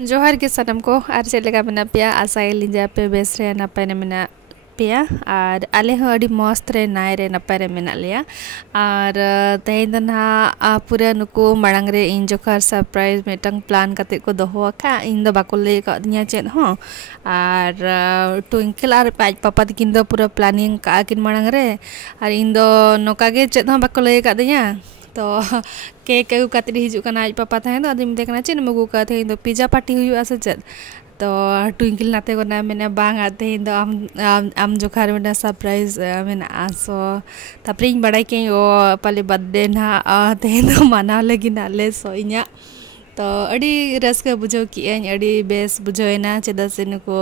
जोहार के सानम को और चेक लगा मेना पे आसाइल पे बेस रे नपाय ने मेना पे और आले हो अड़ी मस्त रे नाय रे नपाय रे मेना लिया और तेहेन ना पूरा नुको मांग रे इन जोखार सरप्राइज मेटंग प्लान करते को दोहो का इन दो बाको ले का दिया चेत हो और ट्विंकल और पाज पापा तकिन दो पूरा प्लानिंग का किन मांग रे और इन दो नोका गे चेत हो बाको ले का दिया तो केक अगू कते हिजुकना आज पापा तहें अदी मिते चेन मगू का थे तो पिज्जा पार्टी हुआ से चेत तो ट्विंकल नाते को ना मैंने बांग आते हैं तो आम जोखार में सरप्राइज मेना सो तापरे बड़ा के ओ पाले बर्थडे ना तेहें तो माना लगी नाले सो इना तो अड़ी रस्का बुझो कि अड़ी बेस बुझोना चेदा से नुको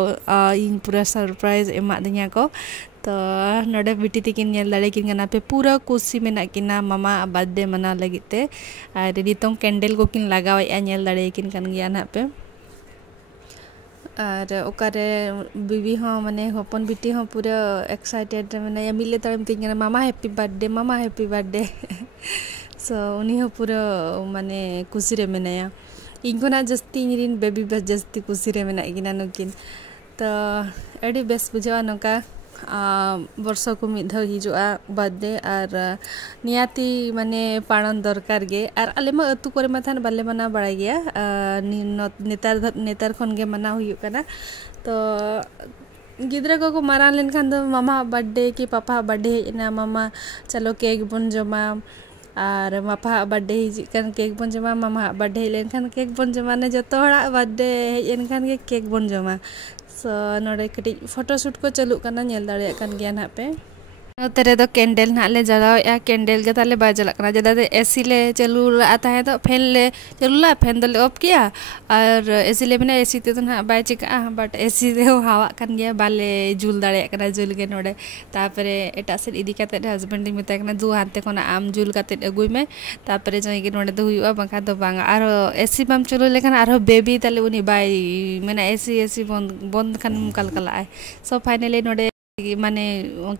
इन पूरा सरप्राइज एमा दिया को तो नोडे बिटी तकिन दाड़े किन पे पूरा कुशी में किना मामा बर्थडे मना लगी ते नितों कैंडल को किन लगावे दाड़े किन कान गया ना पे और ओकारे बीबी हो माने हपन बिटी हो पूरा एक्साइटेड माने मिले तारे तीन मामा हैप्पी बर्थडे सो उनी हो पूरा माने खुशी रे मेनाया इनको ना जस्ती इन बेबी बस जस्ती खुशी रे मेना किना नुकिन तो अड़ी बेस बुझा नौका वर्ष को मिद हिजुआ बर्थडे और नियाती माने पालन दरकार गे और आले मा अतु करे मा थान बाले मना बड़ा गया नेतार खन गे मना हुई कना तो गिद्रा को मारान लेन खान दो मामा बर्थडे की पापा बर्थडे ना मामा चलो केक बन जमा और मापा बर्थडे हिजन केक बन जमा मामा बर्थडे लेन खान केक बन जमा ने जतो हड़ा बर्थडे हेन खान गे केक बन जमा सो नोड़े कटी फोटोशूट को चलू करना नेल दाड़े कान गया ना पे तेरे तो कैंडल ना ले जला कैंडल के ताले बाय चला करना जदा एसी ले चलू आता है तो फैन ले चलू ला फैन दले ऑफ किया और एसी ले बिना एसी ते तो ना बाय चिका बट एसी दे हवा कान गया बाले जुल दाड़े करना जुल के नोड़े तापरे एटा से इदी काते हस्बैंड दी मिता करना दु हाते कोना आम जुल काते अगुई में तापरे जई के नोड़े दो हुआ बंका दो बांगा और एसी बम चलो लेकिन और बेबी ताले उनी बाय मेना एसी बंद खान कलकला आए सो फाइनली नोड़े माने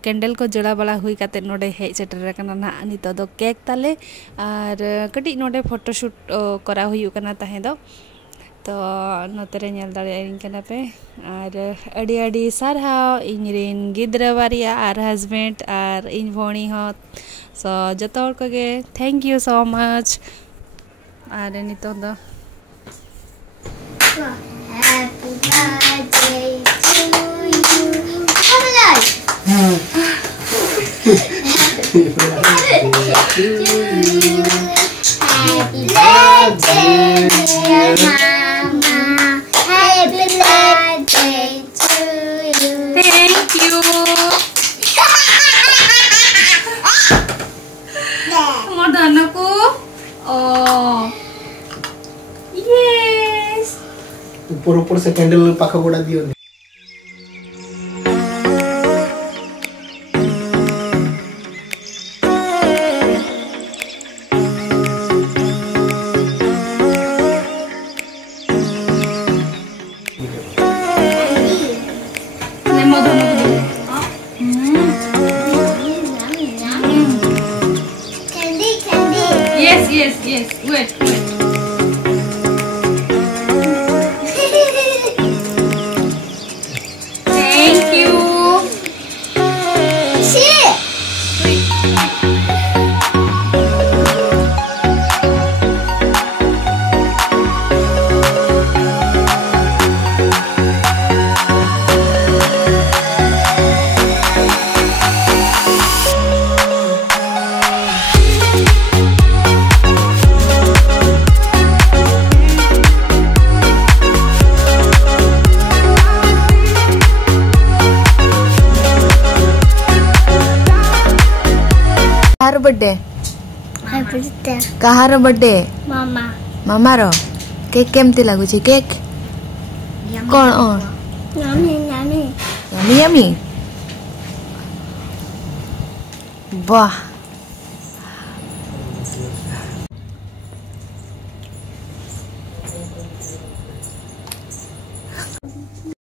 कैंडल को जोड़ा बड़ा हुई काते नोडे हेज सेटर कना ना नित दो केक ताले और कटी नोडे फोटोशूट करा हुई कना ताहे दो तो नोतरे नेल दाड़े कना पे और अड़ी अड़ी सारहाव इनरिन गिद्रा बारिया और हस्बैंड और इन भोणी हो सो जतो हर को गे थैंक यू सो मच और नितो दो happy birthday Happy birthday, dear Mama. Happy birthday to you. Thank you. More than aku. Oh. Yes. ऊपर से कैंडल पाखा गोड़ा दियो ने Yes, wait. Thank you. Birthday कहार बर्थडे मामा मामा रो केक केमती लागुची केक कोण yummy यमी वाह